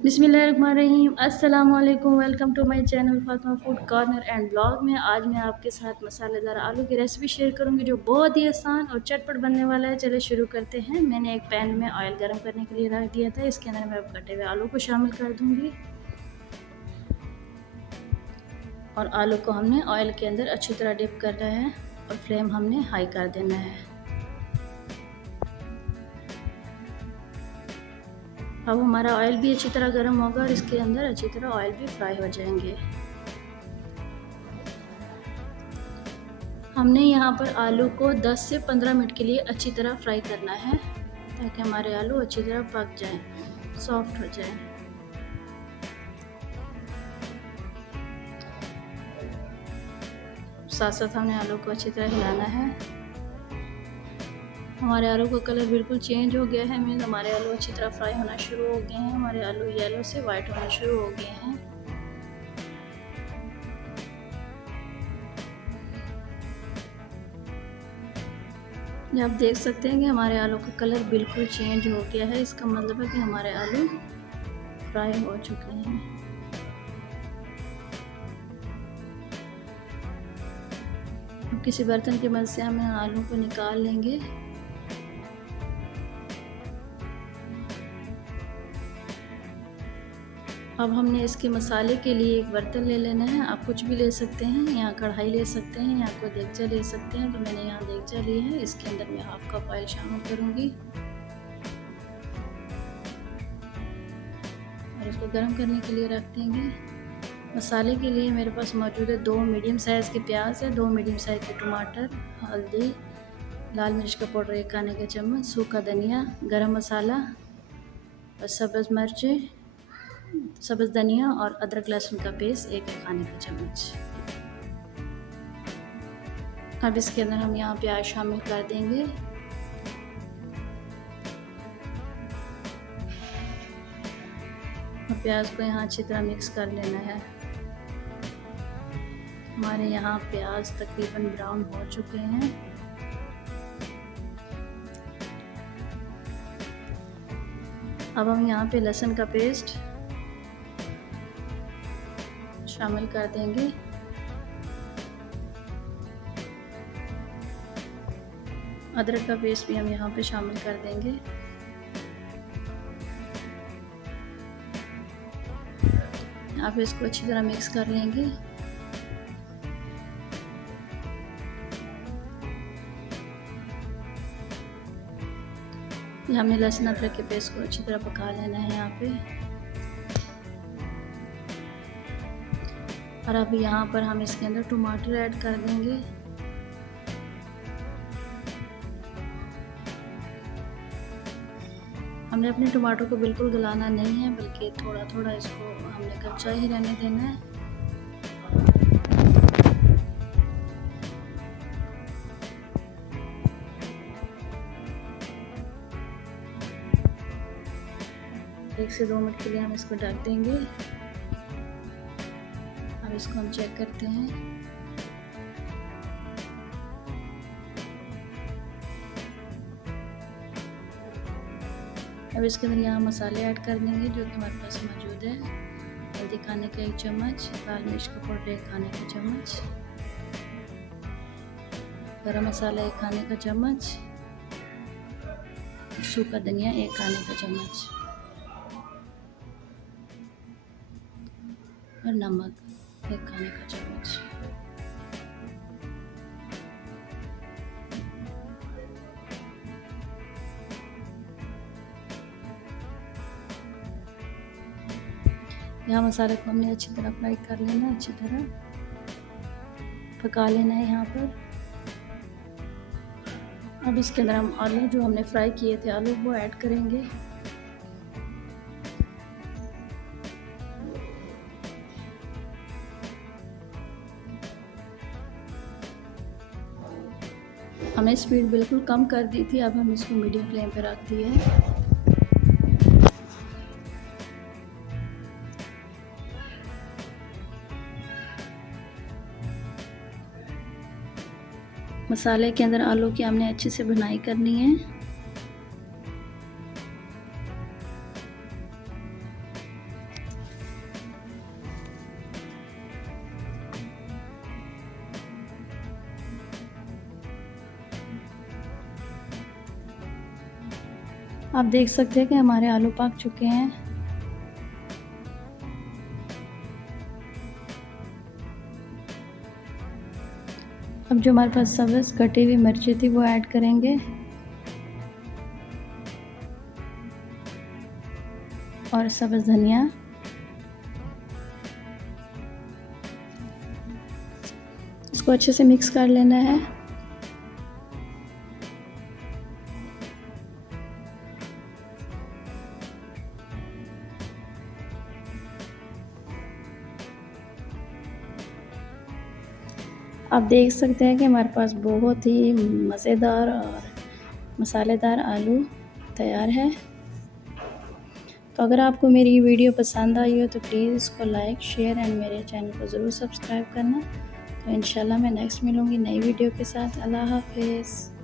बिस्मिल्लाहिर्रहमानिर्रहीम। अस्सलाम वालेकुम। Welcome to my channel Fatima food corner and blog में। आज मैं आपके साथ मसालेदार आलू की रेसिपी शेयर करूंगी जो बहुत ही आसान और चटपट बनने वाला है। चलिए शुरू करते हैं। मैंने एक पैन में ऑयल गर्म करने के लिए रख दिया था। इसके अंदर मैं अब कटे हुए आलू को शामिल कर दूंगी और आलू को हमने ऑयल के अंदर अच्छी तरह डिप करना है और फ्लेम हमने हाई कर देना है। अब हमारा ऑयल भी अच्छी तरह गर्म होगा और इसके अंदर अच्छी तरह ऑयल भी फ्राई हो जाएंगे। हमने यहाँ पर आलू को 10 से 15 मिनट के लिए अच्छी तरह फ्राई करना है ताकि हमारे आलू अच्छी तरह पक जाएं, सॉफ्ट हो जाएं। साथ साथ हमने आलू को अच्छी तरह हिलाना है। हमारे आलू का कलर बिल्कुल चेंज हो गया है। मीन्स हमारे आलू अच्छी तरह फ्राई होना शुरू हो गए हैं। हमारे आलू येलो से वाइट होना शुरू हो गए हैं। ये आप देख सकते हैं कि हमारे आलू का कलर बिल्कुल चेंज हो गया है। इसका मतलब है कि हमारे आलू फ्राई हो चुके हैं। अब किसी बर्तन की मदद से हम आलू को निकाल लेंगे। अब हमने इसके मसाले के लिए एक बर्तन ले लेना है। आप कुछ भी ले सकते हैं, यहाँ कढ़ाई ले सकते हैं, यहाँ कोई देगचा ले सकते हैं। तो मैंने यहाँ देगचा ली है। इसके अंदर मैं हाफ कप ऑयल शामिल करूँगी और इसको गर्म करने के लिए रख देंगे। मसाले के लिए मेरे पास मौजूद है 2 मीडियम साइज़ के प्याज है, 2 मीडियम साइज़ के टमाटर, हल्दी, लाल मिर्च का पाउडर 1 खाने का चम्मच, सूखा धनिया, गरम मसाला और सब्ज़ मिर्चें, सब्ज़ धनिया और अदरक लहसुन का पेस्ट 1 खाने का चम्मच। अब इसके अंदर हम यहाँ प्याज शामिल कर देंगे। और प्याज को यहाँ अच्छी तरह मिक्स कर लेना है। हमारे यहाँ प्याज तकरीबन ब्राउन हो चुके हैं। अब हम यहाँ पे लहसुन का पेस्ट शामिल कर देंगे। अदरक का पेस्ट भी हम यहाँ पे शामिल कर देंगे। यहाँ पे इसको अच्छी तरह मिक्स कर लेंगे। हमने लहसुन अदरक के पेस्ट को अच्छी तरह पका लेना है यहाँ पे। और अब यहाँ पर हम इसके अंदर टमाटर ऐड कर देंगे। हमने अपने टमाटर को बिल्कुल गलाना नहीं है, बल्कि थोड़ा थोड़ा इसको हमने कच्चा ही रहने देना है। एक से 2 मिनट के लिए हम इसको ढक देंगे। अब इसको हम चेक करते हैं। अब इसके अंदर यहाँ मसाले ऐड कर देंगे जो कि हमारे पास मौजूद है। हल्दी खाने का 1 चम्मच, लाल मिर्च का पाउडर 1 खाने का चम्मच, गरम मसाला 1 खाने का चम्मच, सूखा धनिया 1 खाने का चम्मच और नमक 1 खाने का चम्मच। यहाँ मसाले को हमने अच्छी तरह फ्राई कर लेना है, अच्छी तरह पका लेना है यहाँ पर। अब इसके अंदर हम आलू जो हमने फ्राई किए थे आलू वो ऐड करेंगे। हमें स्पीड बिल्कुल कम कर दी थी। अब हम इसको मीडियम फ्लेम पे रख दिए है। मसाले के अंदर आलू की हमने अच्छे से भुनाई करनी है। आप देख सकते हैं कि हमारे आलू पक चुके हैं। अब जो हमारे पास सब्ज़ कटी हुई मिर्ची थी वो ऐड करेंगे और सब्ज़ धनिया। इसको अच्छे से मिक्स कर लेना है। आप देख सकते हैं कि हमारे पास बहुत ही मज़ेदार और मसालेदार आलू तैयार है। तो अगर आपको मेरी वीडियो पसंद आई हो तो प्लीज़ इसको लाइक, शेयर एंड मेरे चैनल को ज़रूर सब्सक्राइब करना। तो इंशाल्लाह मैं नेक्स्ट मिलूँगी नई वीडियो के साथ। अल्लाह हाफ़िज़।